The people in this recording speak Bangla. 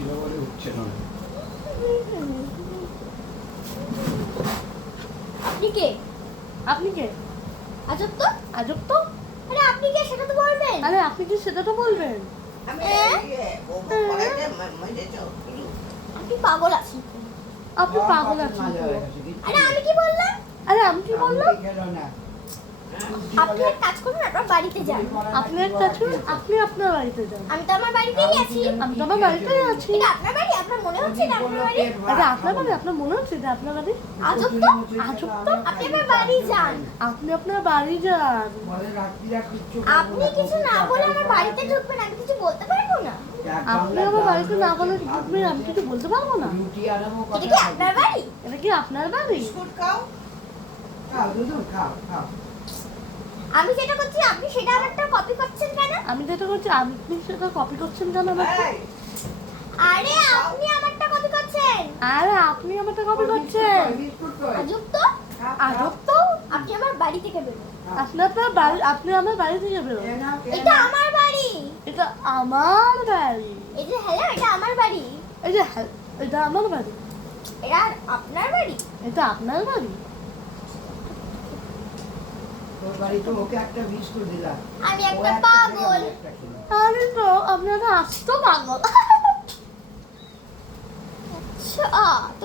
ছিল বলে উঠছে না। আপনি কে? আপনি কে? আজব তো। আজব তো। আরে আপনি কে সেটা তো বলবেন। আরে আপনি কি সেটা তো বলবেন। আপনি পাগল আছেন। আপনি পাগল আছেন তো। আরে আমি কি বললাম? আরে আমি কি বললাম? আপনি এক কাজ করুন, আপনার বাড়িতে যান। আপনি এক কাজ করুন, আপনি আপনার বাড়িতে যান। আমি তো আমার বাড়িতেই আছি। আমি তো আমার বাড়িতেই আছি। এটা আপনার বাড়ি? আপনার মনে হচ্ছে এটা আপনার বাড়ি? আরে আপনার বাড়ি? আপনার মনে হচ্ছে এটা আপনার বাড়ি? আজব তো। আজব তো। আপনি আমার বাড়ি যান। আপনি আপনার বাড়ি যান। আপনি কিছু না বলে আমার বাড়িতে ঢুকবেন, আমি কিছু বলতে পারবো না। আপনি আমার বাড়িতে না বলে ঢুকবেন, আমি কিছু বলতে পারবো না। এটা কি আপনার বাড়ি? এটা কি আপনার বাড়ি? আমি যেটা করছি আপনি সেটা আমারটা কপি করছেন কেন? আমি যেটা করছি আপনি সেটা কপি করছেন কেন আমাকে? আরে আপনি আমারটা কপি করছেন। আরে আপনি আমারটা কপি করছেন। আজব তো। আজব তো। আপনি আমার বাড়ি থেকে বেরোন। আপনি আমার বাড়ি থেকে বেরোন। এটা আমার বাড়ি। এটা আমার বাড়ি। এই যে হ্যালো, এটা আমার বাড়ি। এই যে এটা আমার বাড়ি। এটা আপনার বাড়ি? এটা আপনার বাড়ি। আমি একটা পাগল। আরে তো আপনারা আস্ত পাগল। আচ্ছা তো